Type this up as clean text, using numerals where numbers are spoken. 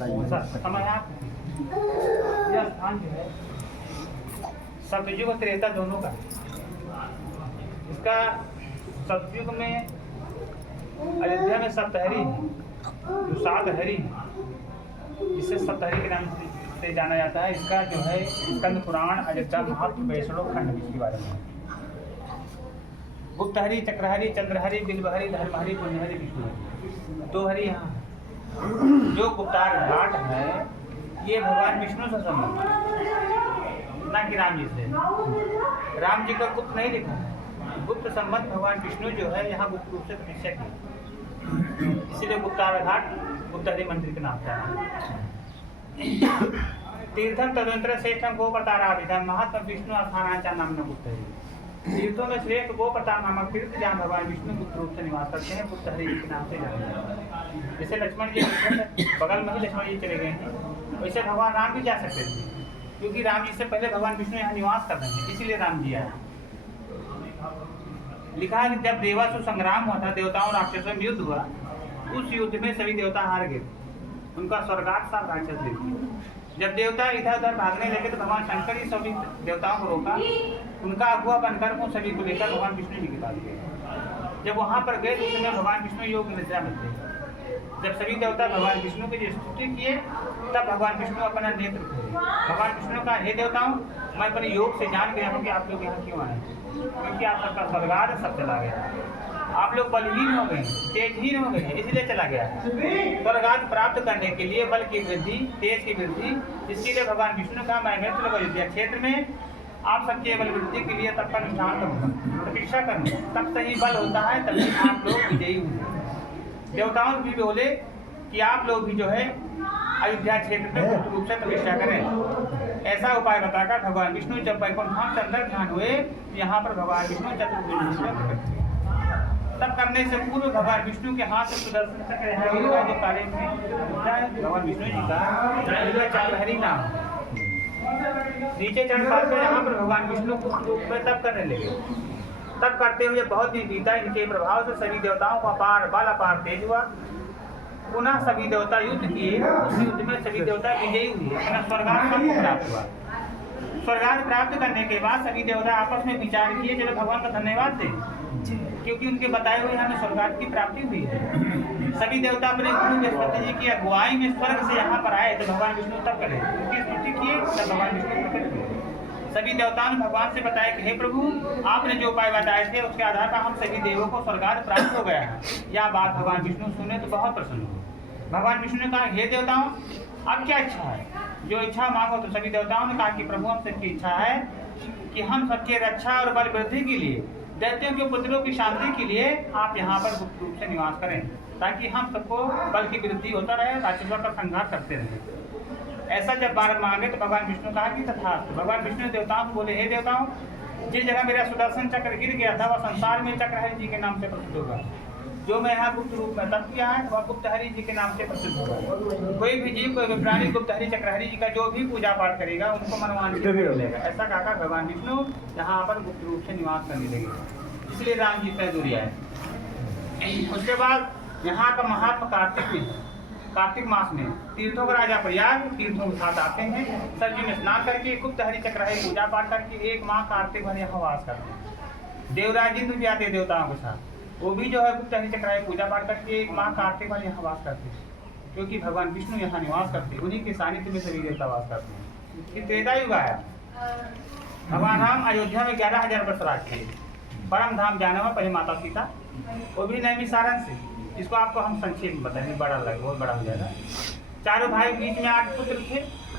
समय आप यह स्थान जो है सतयुग और त्रेता दोनों का इसका सतयुग में अयोध्या में सप्तहरी जो सात हरी जिसे सप्तहरी के नाम से जाना जाता है। इसका जो है स्कंद पुराण अयोध्या महात्म वैष्णव खंड इसके बारे में गुप्तहरी चक्रहरी चंद्रहरी बिल्वहरी धर्महरी पुण्यहरी विष्णुहरी दो हरी यहाँ। जो गुप्तार घाट है ये भगवान विष्णु से संबंध ना कि राम जी से। राम जी का गुप्त नहीं लिखा है, गुप्त संबंध भगवान विष्णु जो है यहाँ गुप्त रूप से प्रतिष्ठा की, इसीलिए गुप्तार घाट गुप्तहरी मंदिर के नाम से है। तीर्थम तदंतर श्रेष्ठम गो प्रताराभिधम महात्मा विष्णु स्थानाचा नाम न गुप्तहरी। तीर्थों में श्रेष्ठ गो प्रताप नामक तीर्थ जहाँ भगवान विष्णु गुप्त रूप से निवास करते हैं गुप्तहरी के नाम से जाना जाता है। जैसे लक्ष्मण जी बगल में ही लक्ष्मण जी चले गए हैं, वैसे भगवान राम भी जा सकते थे क्योंकि राम जी से पहले भगवान विष्णु यहाँ निवास कर रहे हैं, इसीलिए राम जी आए। लिखा है कि जब देवासुर संग्राम हुआ था, देवताओं राक्षसों में युद्ध हुआ, उस युद्ध में सभी देवता हार गए, उनका स्वर्गात साथ राक्षस ले गए। जब देवता इधर उधर भागने लगे तो भगवान शंकर ही सभी देवताओं को रोका, उनका अगुआ बनकर उन सभी को लेकर भगवान विष्णु जी के पास गए। जब वहां पर गए तो उस समय भगवान विष्णु योग निद्रा में थे। जब सभी देवता भगवान विष्णु की स्तुति किए तब भगवान विष्णु अपना नेत्र खोले। भगवान विष्णु का हे देवताओं, मैं अपने योग से जान गया हूँ कि आप लोग यहाँ क्यों आए, क्योंकि आप सबका स्वर्गाद सब चला गया, आप लोग बलहीन हो गए, तेजहीन हो गए, इसलिए चला गया। स्वर्गाद प्राप्त करने के लिए बल की वृद्धि, तेज की वृद्धि, इसीलिए भगवान विष्णु का मैं मित्र अयोध्या क्षेत्र में आप सबके बल वृद्धि के लिए तब पर शांत होगा, प्रतीक्षा करना, तब से ही बल होता है, तभी आप लोग विजयी होंगे। देवताओं भी बोले कि आप लोग भी जो है अयोध्या क्षेत्र में गुप्त रूप से प्रतिष्ठा करें। ऐसा उपाय बताकर भगवान विष्णु जब वैकुंठ धाम से अंदर ध्यान हुए, यहाँ पर भगवान विष्णु चतुर्भुज तब करने से पूर्व भगवान विष्णु के हाथ से सुदर्शन चक्र है जो कार्य में भगवान विष्णु जी का चक्रहरी नाम। नीचे चढ़ पाते यहाँ पर भगवान विष्णु गुप्त रूप में तब करने लगे। तब करते हुए बहुत दिन बीता, इनके प्रभाव से सभी देवताओं का अपार बल अपार तेज हुआ। पुनः सभी देवता युद्ध किए, उस युद्ध में सभी देवता विजयी हुए, अपना स्वर्गाद सबको प्राप्त हुआ। स्वर्गाद प्राप्त करने के बाद सभी देवता आपस में विचार किए, चलो भगवान का धन्यवाद दें क्योंकि उनके बताए हुए हमें स्वर्गाद की प्राप्ति हुई है। सभी देवता अपने गुरु बृहस्पति जी की अगुवाई में स्वर्ग से यहाँ पर आए तो भगवान विष्णु तब करें, उनकी स्तुति किए तब भगवान विष्णु प्रकट हुए। सभी देवताओं ने भगवान से बताया कि हे प्रभु, आपने जो उपाय बताए थे उसके आधार पर हम सभी देवों को स्वर्गाद प्राप्त हो गया है। यह बात भगवान विष्णु सुने तो बहुत प्रसन्न हुए। भगवान विष्णु ने कहा, हे देवताओं, अब क्या इच्छा है, जो इच्छा मांगो। तो सभी देवताओं ने कहा कि प्रभु, हम सबकी इच्छा है कि हम सबके रक्षा और बल वृद्धि के लिए, दैत्यों के पुत्रों की शांति के लिए आप यहाँ पर गुप्त रूप से निवास करें, ताकि हम सबको बल की वृद्धि होता रहे, राक्षसों का संहार करते रहे। ऐसा जब बार मांगे तो भगवान विष्णु कहा कि तथास्तु। भगवान विष्णु देवताओं को बोले, हे देवताओं, जिस जगह मेरा सुदर्शन चक्र गिर गया था वह संसार में चक्रहरि जी के नाम से प्रसिद्ध होगा। जो मैं यहाँ गुप्त रूप में तप किया है वह गुप्तहरि जी के नाम से प्रसिद्ध होगा। कोई भी जीव, कोई भी प्राणी गुप्तहरि चक्रहरि जी का जो भी पूजा पाठ करेगा उनको मनवांछित मिलेगा। ऐसा कहकर भगवान विष्णु यहाँ पर गुप्त रूप से निवास करने लगे, इसलिए राम जी तय दूरी आए। उसके बाद यहाँ का महात्मा कार्तिक में, कार्तिक मास में तीर्थों का राजा प्रयाग तीर्थों के साथ आते हैं, सरयू में स्नान करके गुप्तहरि चक्रहरि पूजा पाठ करके एक माह कार्तिक भर यहाँ वास करते हैं। देवराज इंद्र भी आते देवताओं के साथ, वो भी जो है गुप्तहरि चक्रहरि पूजा पाठ करके एक माह कार्तिक भर यहाँ वास करते हैं, क्योंकि भगवान विष्णु यहाँ निवास करते हैं, उन्हीं के सानिध्य में सभी देवता वास करते हैं। कि त्रेता युग आया, भगवान राम अयोध्या में 11,000 वर्ष राज किए। परम धाम जाना हुआ पहले माता सीता, वो भी नैमिषारण्य से। इसको आपको हम संक्षेप में बताएंगे, बड़ा लगे बहुत बड़ा हो जाएगा। चारों भाई बीच में 8 पुत्र थे।